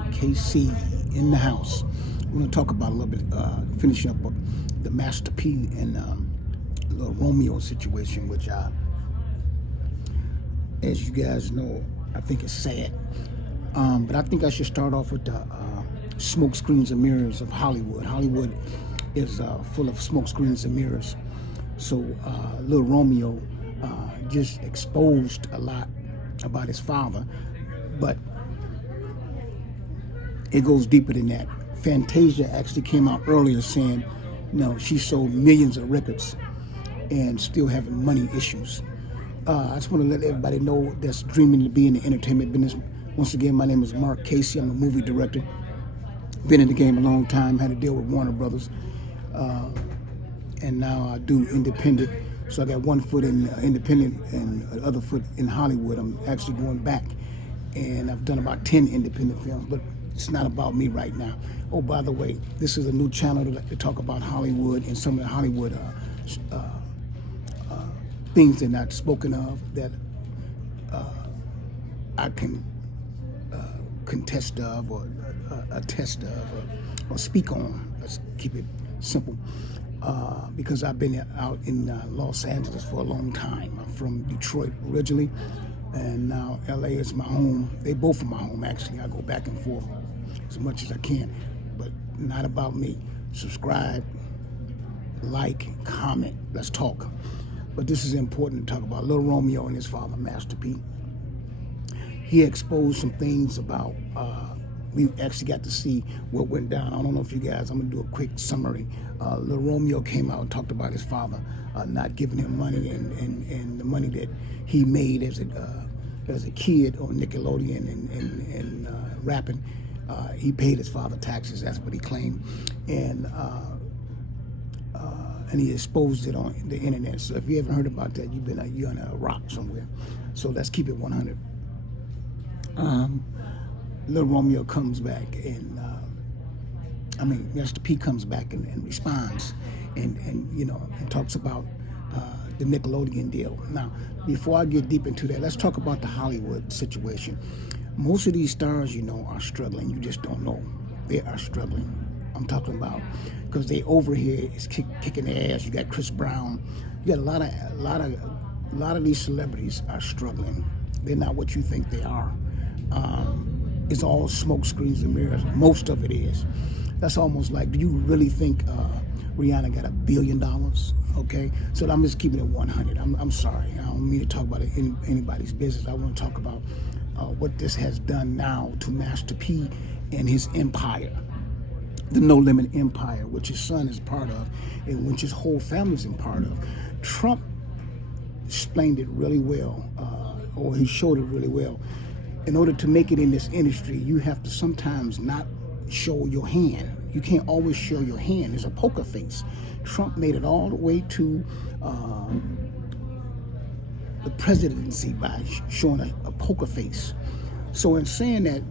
Mark KC in the house. I'm going to talk about a little bit, finishing up the Master P and Lil Romeo situation, which as you guys know, I think it's sad. But I think I should start off with the smoke screens and mirrors of Hollywood. Hollywood is full of smoke screens and mirrors. So Lil Romeo just exposed a lot about his father, but it goes deeper than that. Fantasia actually came out earlier saying, no, she sold millions of records and still having money issues. I just want to let everybody know that's dreaming to be in the entertainment business. Once again, my name is Mark Casey. I'm a movie director. Been in the game a long time, had to deal with Warner Brothers. And now I do independent. So I got one foot in independent and the other foot in Hollywood. I'm actually going back. And I've done about 10 independent films, but it's not about me right now. Oh, by the way, this is a new channel to talk about Hollywood and some of the Hollywood things that are not spoken of that I can contest of or attest of or speak on. Let's keep it simple. Because I've been out in Los Angeles for a long time. I'm from Detroit originally, and now LA is my home. They both are my home, actually. I go back and forth as much as I can, but not about me. Subscribe, like, comment. Let's talk. But this is important to talk about. Lil Romeo and his father, Master P. He exposed some things about, we actually got to see what went down. I don't know if you guys, I'm gonna do a quick summary. Lil Romeo came out and talked about his father not giving him money and the money that he made as a kid on Nickelodeon and rapping. He paid his father taxes, that's what he claimed. And he exposed it on the internet. So if you haven't heard about that, you're on a rock somewhere. So let's keep it 100. Lil Romeo comes back and Master P comes back and responds and talks about the Nickelodeon deal. Now, before I get deep into that, let's talk about the Hollywood situation. Most of these stars, are struggling. You just don't know. They are struggling. I'm talking about because they over here is kicking their ass. You got Chris Brown. You got a lot of these celebrities are struggling. They're not what you think they are. It's all smoke screens and mirrors. Most of it is. That's almost like, do you really think Rihanna got $1 billion? Okay, so I'm just keeping it 100. I'm sorry. I don't mean to talk about anybody's business. I want to talk about what this has done now to Master P and his empire, the No Limit Empire, which his son is part of, and which his whole family's in part of. Trump explained it really well, or he showed it really well. In order to make it in this industry, you have to sometimes not show your hand. You can't always show your hand. There's a poker face. Trump made it all the way to the presidency by showing a poker face. So in saying that,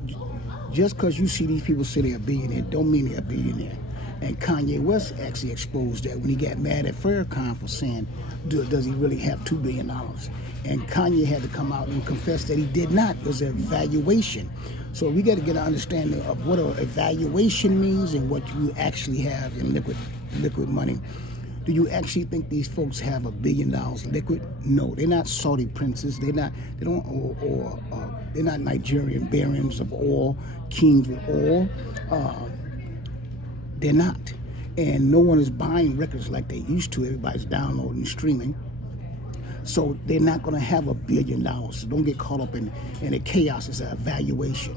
just because you see these people say they're a billionaire, don't mean they're a billionaire. And Kanye West actually exposed that when he got mad at Farrakhan for saying, does he really have $2 billion? And Kanye had to come out and confess that he did not. It was an evaluation. So we got to get an understanding of what an evaluation means and what you actually have in liquid money. Do you actually think these folks have $1 billion liquid? No, they're not Saudi princes. They're not Nigerian barons of oil, kings with oil. They're not. And no one is buying records like they used to. Everybody's downloading and streaming. So they're not going to have $1 billion. So don't get caught up in the chaos. It's an evaluation.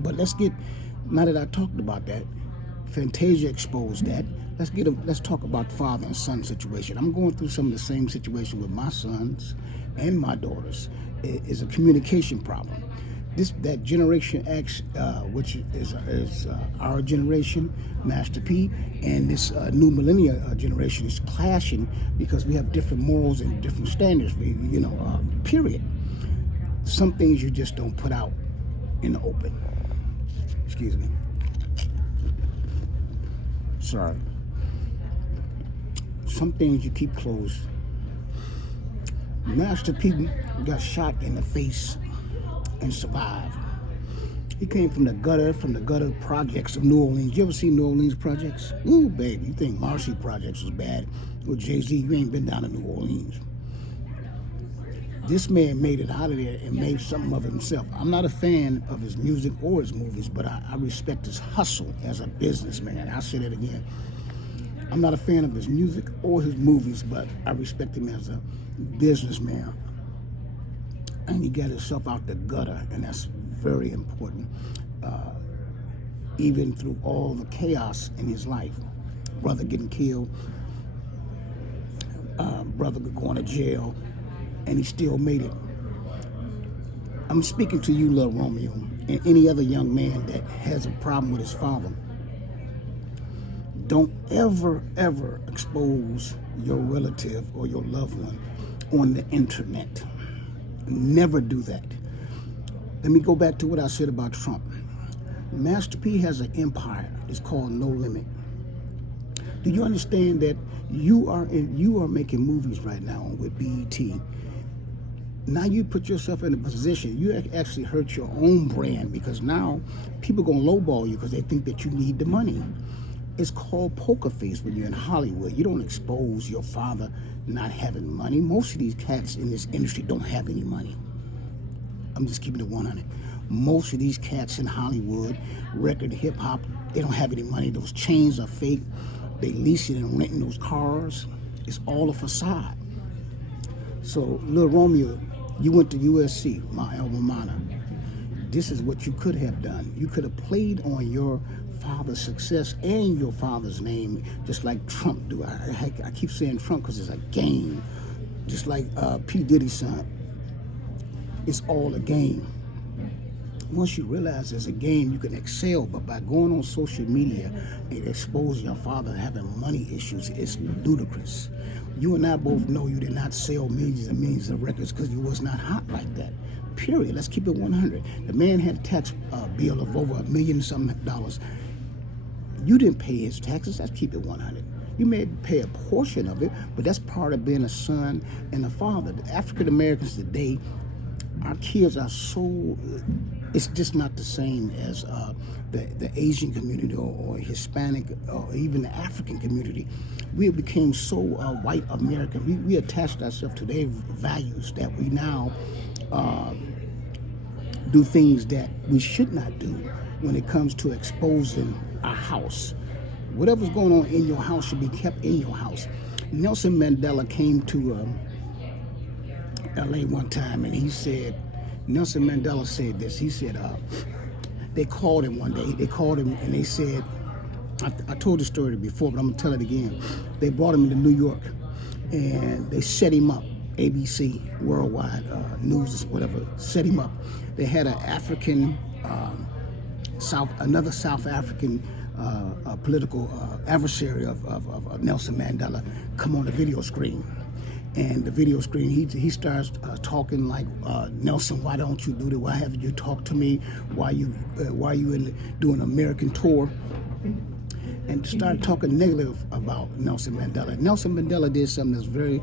But now that I talked about that, Fantasia exposed that. Let's talk about father and son situation. I'm going through some of the same situation with my sons and my daughters. It is a communication problem. That Generation X, which is our generation, Master P, and this new millennia generation is clashing because we have different morals and different standards. Period. Some things you just don't put out in the open. Excuse me. Sorry. Some things you keep closed. Master P got shot in the face and survived. He came from the gutter projects of New Orleans. You ever seen New Orleans projects? Ooh, baby, you think Marcy projects was bad? Well, Jay-Z, you ain't been down to New Orleans. This man made it out of there and made something of himself. I'm not a fan of his music or his movies, but I respect his hustle as a businessman. I'll say that again. I'm not a fan of his music or his movies, but I respect him as a businessman. And he got himself out the gutter, and that's very important. Even through all the chaos in his life, brother getting killed, brother going to jail, and he still made it. I'm speaking to you, Lil Romeo, and any other young man that has a problem with his father. Don't ever expose your relative or your loved one on the internet. Never do that. Let me go back to what I said about Trump. Master P has an empire. It's called No Limit. Do you understand that you are making movies right now with BET? Now you put yourself in a position, you actually hurt your own brand, because now people are going to lowball you because they think that you need the money. It's called poker face when you're in Hollywood. You don't expose your father not having money. Most of these cats in this industry don't have any money. I'm just keeping it 100. Most of these cats in Hollywood, record, hip hop, they don't have any money. Those chains are fake. They leasing and renting those cars. It's all a facade. So, Lil Romeo, you went to USC, my alma mater. This is what you could have done. You could have played on your father's success and your father's name, just like Trump do. I keep saying Trump because it's a game. Just like P. Diddy's son. It's all a game. Once you realize it's a game, you can excel. But by going on social media and exposing your father having money issues, it's ludicrous. You and I both know you did not sell millions and millions of records because you was not hot like that. Period. Let's keep it 100. The man had a tax bill of over $1 million something. You didn't pay his taxes. Let's keep it 100. You may pay a portion of it, but that's part of being a son and a father. The African Americans today, our kids are so, it's just not the same as the Asian community or Hispanic or even the African community. We became so white American. We attached ourselves to their values that we now do things that we should not do when it comes to exposing our house. Whatever's going on in your house should be kept in your house. Nelson Mandela came to LA one time, and he said, Nelson Mandela said this. He said, they called him one day. They called him and they said, I told the story before, but I'm gonna tell it again. They brought him to New York and they set him up. ABC, Worldwide News, whatever, set him up. They had an African, another South African political adversary of Nelson Mandela come on the video screen. And the video screen, he starts talking like, Nelson, why don't you do that? Why haven't you talked to me? Why you doing an American tour? And started talking negative about Nelson Mandela. Nelson Mandela did something that's very,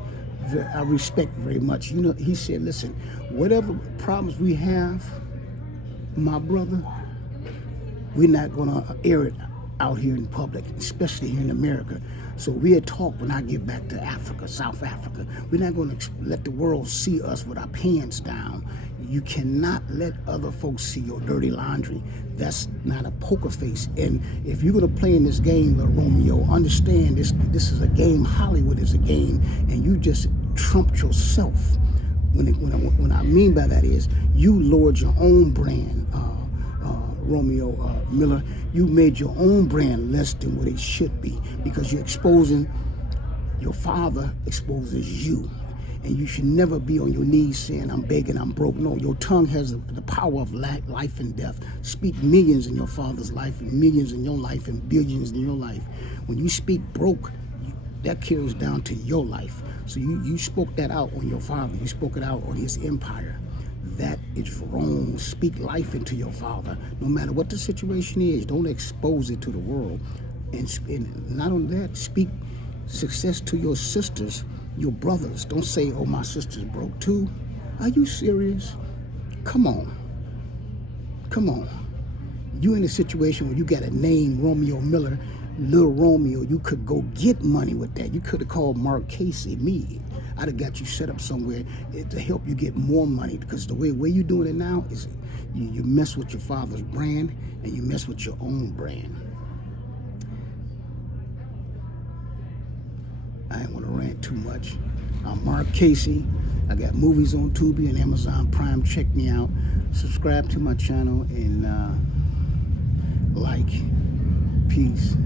I respect very much. You know, he said, listen, whatever problems we have, my brother, we're not gonna air it out here in public, especially here in America. So we had talked when I get back to Africa, South Africa. We're not going to let the world see us with our pants down. You cannot let other folks see your dirty laundry. That's not a poker face. And if you're going to play in this game, Lil Romeo, understand this is a game. Hollywood is a game, and you just trumped yourself. What I mean by that is you lowered your own brand, Romeo Miller. You made your own brand less than what it should be because you're exposing, your father exposes you. And you should never be on your knees saying, I'm begging, I'm broke. No, your tongue has the power of life and death. Speak millions in your father's life, and millions in your life, and billions in your life. When you speak broke, that carries down to your life. So you spoke that out on your father. You spoke it out on his empire. That is wrong. Speak life into your father. No matter what the situation is, don't expose it to the world. And not only that, speak success to your sisters, your brothers. Don't say, oh, my sister's broke too. Are you serious? Come on. Come on. you in a situation where you got a name, Romeo Miller, Lil Romeo, you could go get money with that. You could have called Mark Casey, me. I'd have got you set up somewhere to help you get more money, because the way you're doing it now is you mess with your father's brand and you mess with your own brand. I ain't want to rant too much. I'm Mark Casey. I got movies on Tubi and Amazon Prime. Check me out. Subscribe to my channel and like. Peace.